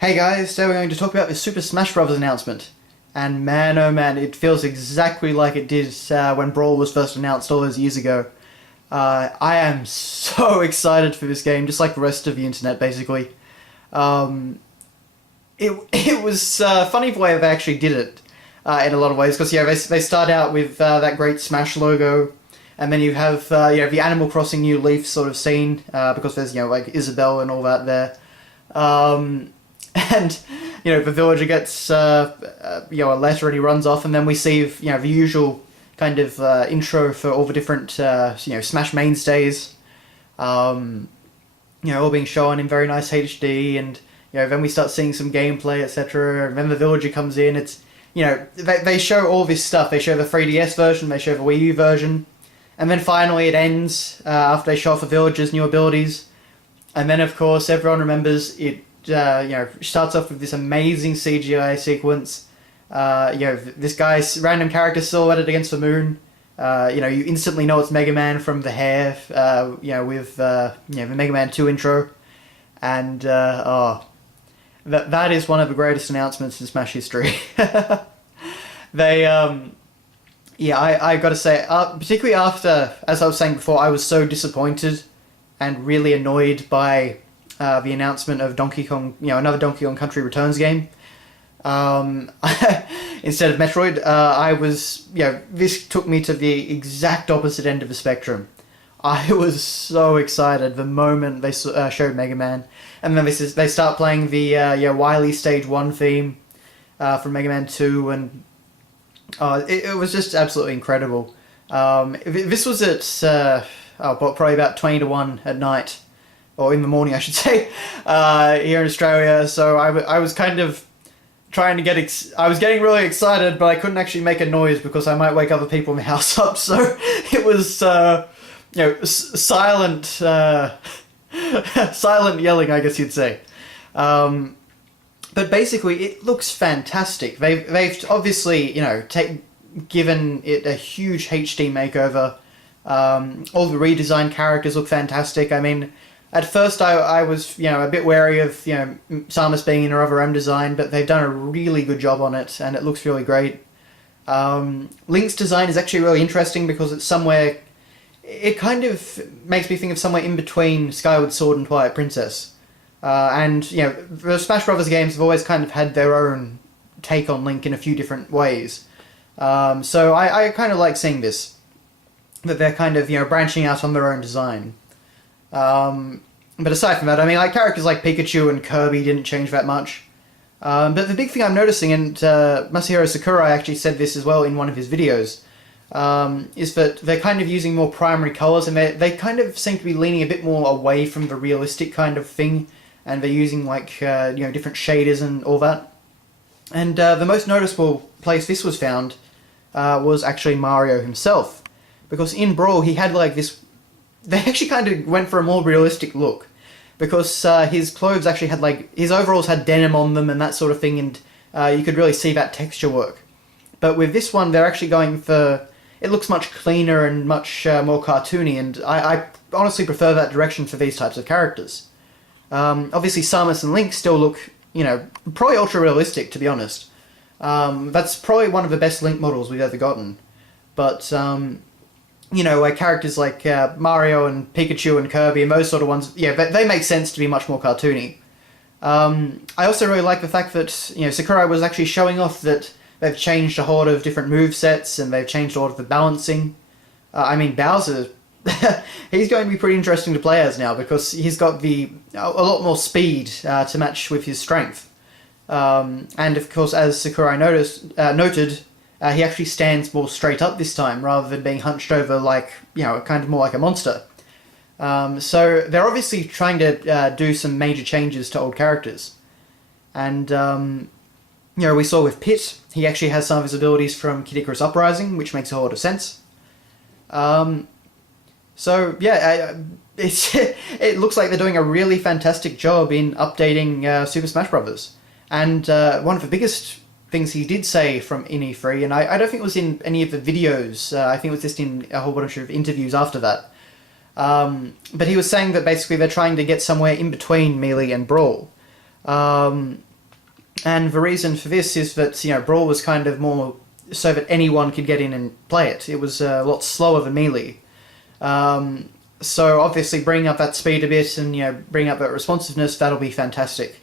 Hey guys, today we're going to talk about the Super Smash Bros. Announcement. And man, oh man, it feels exactly like it did when Brawl was first announced all those years ago. I am so excited for this game, just like the rest of the internet, basically. It was funny the way they actually did it in a lot of ways, because they start out with that great Smash logo, and then you have the Animal Crossing New Leaf sort of scene, because there's like Isabelle and all that there. And the villager gets a letter and he runs off, and then we see the usual kind of intro for all the different Smash mainstays, all being shown in very nice HD, and then we start seeing some gameplay, etc. And then the villager comes in. It's they show all this stuff. They show the 3DS version, they show the Wii U version, and then finally it ends after they show off the villager's new abilities, and then of course everyone remembers it. Starts off with this amazing CGI sequence. This guy's random character silhouetted against the moon. You instantly know it's Mega Man from the hair. With the Mega Man 2 intro, and that is one of the greatest announcements in Smash history. They I gotta say, particularly after, as I was saying before, I was so disappointed and really annoyed by the announcement of Donkey Kong, another Donkey Kong Country Returns game. Instead of Metroid, I was, this took me to the exact opposite end of the spectrum. I was so excited the moment they showed Mega Man, and then they start playing the Wily Stage 1 theme from Mega Man 2, and it was just absolutely incredible. This was at probably about 20 to 1 at night, or in the morning, I should say, here in Australia. So I was kind of trying to I was getting really excited, but I couldn't actually make a noise because I might wake other people in the house up. So it was, silent, silent yelling, I guess you'd say. But basically, it looks fantastic. They've obviously, given it a huge HD makeover. All the redesigned characters look fantastic. I mean, at first I was, a bit wary of, Samus being in her other M design, but they've done a really good job on it, and it looks really great. Link's design is actually really interesting because it's somewhere, it kind of makes me think of somewhere in between Skyward Sword and Twilight Princess. And, the Smash Bros. Games have always kind of had their own take on Link in a few different ways. So I kind of like seeing this, that they're kind of, branching out on their own design. But aside from that, I mean, characters like Pikachu and Kirby didn't change that much. But the big thing I'm noticing, and Masahiro Sakurai actually said this as well in one of his videos, is that they're kind of using more primary colours, and they kind of seem to be leaning a bit more away from the realistic kind of thing, and they're using different shaders and all that. And the most noticeable place this was found was actually Mario himself, because in Brawl he had this. They actually kind of went for a more realistic look, because his clothes actually had his overalls had denim on them and that sort of thing, and you could really see that texture work. But with this one, they're actually going for, it looks much cleaner and much more cartoony, and I honestly prefer that direction for these types of characters. Obviously Samus and Link still look, probably ultra realistic, to be honest. That's probably one of the best Link models we've ever gotten. But characters like Mario and Pikachu and Kirby and those sort of ones, they make sense to be much more cartoony. I also really like the fact that, Sakurai was actually showing off that they've changed a whole lot of different movesets, and they've changed a lot of the balancing. I mean, Bowser, he's going to be pretty interesting to play as now, because he's got a lot more speed to match with his strength. And of course, as Sakurai noted, he actually stands more straight up this time, rather than being hunched over kind of more like a monster. So they're obviously trying to do some major changes to old characters. And, we saw with Pit, he actually has some of his abilities from Kid Icarus Uprising, which makes a whole lot of sense. It looks like they're doing a really fantastic job in updating Super Smash Bros. And one of the biggest things he did say from in E3, and I don't think it was in any of the videos, I think it was just in a whole bunch of interviews after that. But he was saying that basically they're trying to get somewhere in between Melee and Brawl. And the reason for this is that, Brawl was kind of more so that anyone could get in and play it. It was a lot slower than Melee. So obviously bringing up that speed a bit and, bringing up that responsiveness, that'll be fantastic.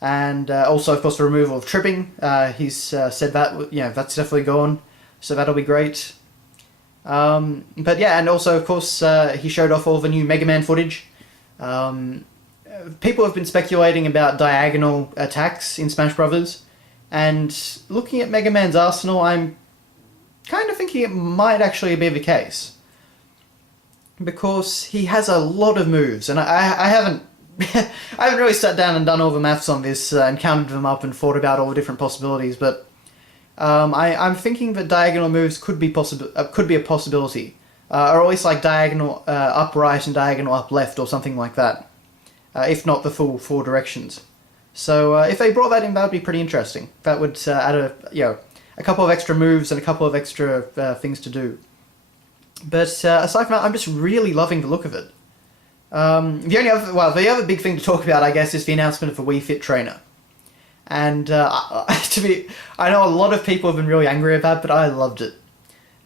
And also, of course, the removal of tripping. He's said that, that's definitely gone. So that'll be great. But yeah, and also, of course, he showed off all the new Mega Man footage. People have been speculating about diagonal attacks in Smash Brothers, and looking at Mega Man's arsenal, I'm kind of thinking it might actually be the case. Because he has a lot of moves, and I haven't I haven't really sat down and done all the maths on this and counted them up and thought about all the different possibilities, but I'm thinking that diagonal moves could be a possibility, or at least like diagonal up right and diagonal up left or something like that, if not the full four directions. So if they brought that in, that would be pretty interesting. That would add a couple of extra moves and a couple of extra things to do. But aside from that, I'm just really loving the look of it. The other big thing to talk about, I guess, is the announcement of the Wii Fit trainer. And I know a lot of people have been really angry about it, but I loved it.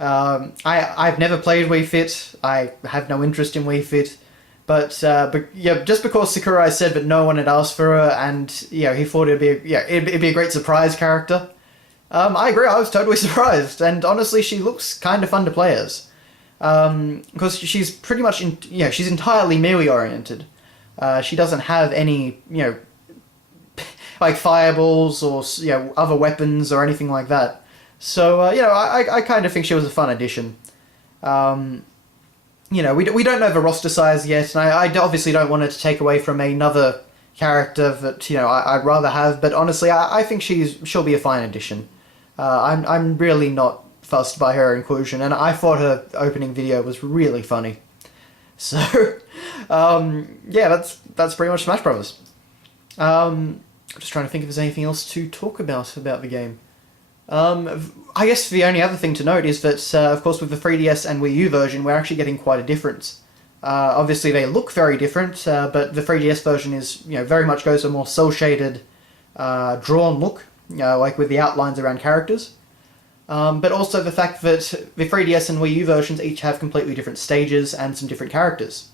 I've never played Wii Fit. I have no interest in Wii Fit. But just because Sakurai said that no one had asked for her, and he thought it'd be a great surprise character. I agree. I was totally surprised, and honestly, she looks kind of fun to play as. Because she's pretty much she's entirely melee oriented. She doesn't have any like fireballs or other weapons or anything like that. So I kind of think she was a fun addition. We don't know the roster size yet, and I obviously don't want it to take away from another character that I'd rather have. But honestly, I think she'll be a fine addition. I'm really not fussed by her inclusion, and I thought her opening video was really funny. So, that's pretty much Smash Brothers. I'm just trying to think if there's anything else to talk about the game. I guess the only other thing to note is that, of course, with the 3DS and Wii U version, we're actually getting quite a difference. Obviously, they look very different, but the 3DS version is, very much goes a more cel-shaded, drawn look, like with the outlines around characters. But also the fact that the 3DS and Wii U versions each have completely different stages and some different characters.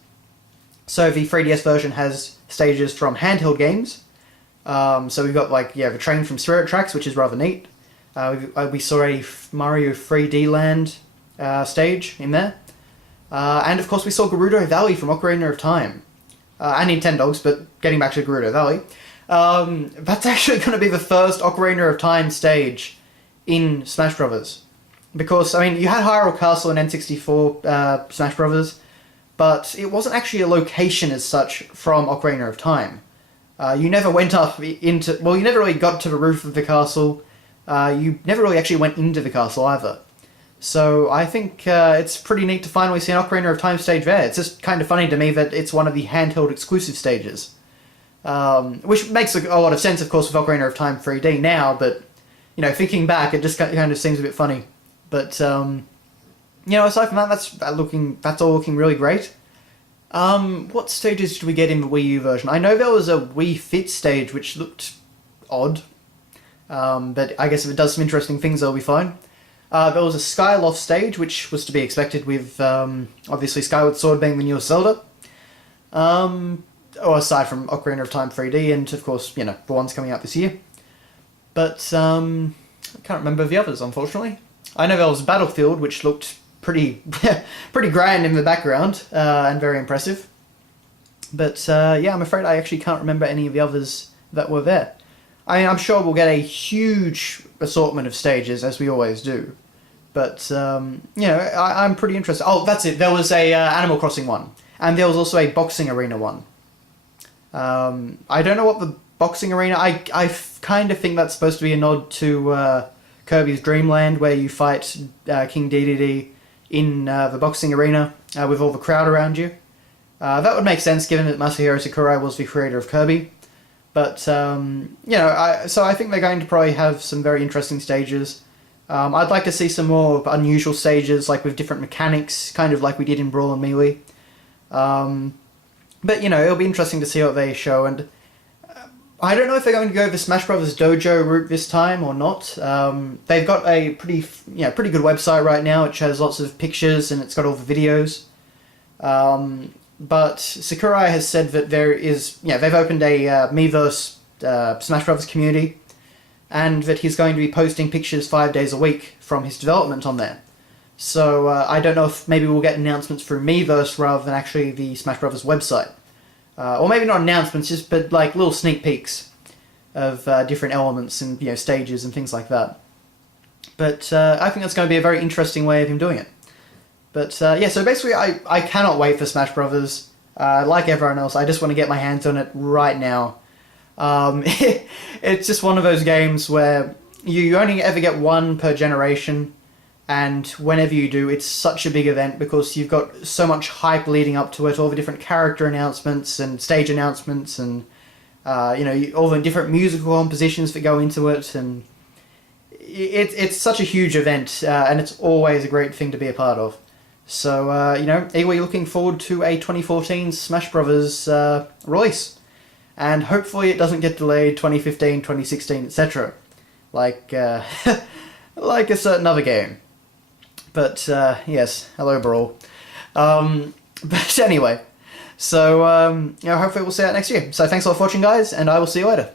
So the 3DS version has stages from handheld games. So we've got the train from Spirit Tracks, which is rather neat. We saw a Mario 3D Land stage in there. And of course we saw Gerudo Valley from Ocarina of Time. And Nintendogs, but getting back to Gerudo Valley. That's actually going to be the first Ocarina of Time stage in Smash Brothers. Because, you had Hyrule Castle in N64 Smash Brothers, but it wasn't actually a location as such from Ocarina of Time. You never went up into... Well, you never really got to the roof of the castle. You never really actually went into the castle either. So I think it's pretty neat to finally see an Ocarina of Time stage there. It's just kind of funny to me that it's one of the handheld exclusive stages. Which makes a lot of sense, of course, with Ocarina of Time 3D now, but... thinking back, it just kind of seems a bit funny. But, aside from that, that's all looking really great. What stages did we get in the Wii U version? I know there was a Wii Fit stage, which looked odd. But I guess if it does some interesting things, they'll be fine. There was a Skyloft stage, which was to be expected with, obviously, Skyward Sword being the newest Zelda. Or aside from Ocarina of Time 3D, and, of course, the ones coming out this year. But, I can't remember the others, unfortunately. I know there was Battlefield, which looked pretty pretty grand in the background, and very impressive. But, I'm afraid I actually can't remember any of the others that were there. I'm sure we'll get a huge assortment of stages, as we always do. But, I'm pretty interested. Oh, that's it. There was a Animal Crossing one. And there was also a Boxing Arena one. I don't know what the Boxing Arena... I kind of think that's supposed to be a nod to Kirby's Dream Land, where you fight King Dedede in the boxing arena with all the crowd around you. That would make sense, given that Masahiro Sakurai was the creator of Kirby. But, so I think they're going to probably have some very interesting stages. I'd like to see some more unusual stages, like with different mechanics, kind of like we did in Brawl and Melee. But, it'll be interesting to see what they show, and I don't know if they're going to go the Smash Brothers Dojo route this time or not. They've got a pretty good website right now, which has lots of pictures and it's got all the videos. But Sakurai has said that they've opened a Miiverse Smash Brothers community, and that he's going to be posting pictures 5 days a week from his development on there. So I don't know if maybe we'll get announcements through Miiverse rather than actually the Smash Brothers website. Or maybe not announcements, but like little sneak peeks of different elements and stages and things like that. But I think that's going to be a very interesting way of him doing it. But yeah, so basically I cannot wait for Smash Brothers. Like everyone else, I just want to get my hands on it right now. It's just one of those games where you only ever get one per generation, and whenever you do, it's such a big event because you've got so much hype leading up to it, all the different character announcements and stage announcements, and all the different musical compositions that go into it, and it's such a huge event, and it's always a great thing to be a part of. So, we're looking forward to a 2014 Smash Brothers release. And hopefully it doesn't get delayed 2015, 2016, etc. Like like a certain other game. But, yes, hello Brawl. But anyway, so, hopefully we'll see you out next year. So thanks a lot for watching, guys, and I will see you later.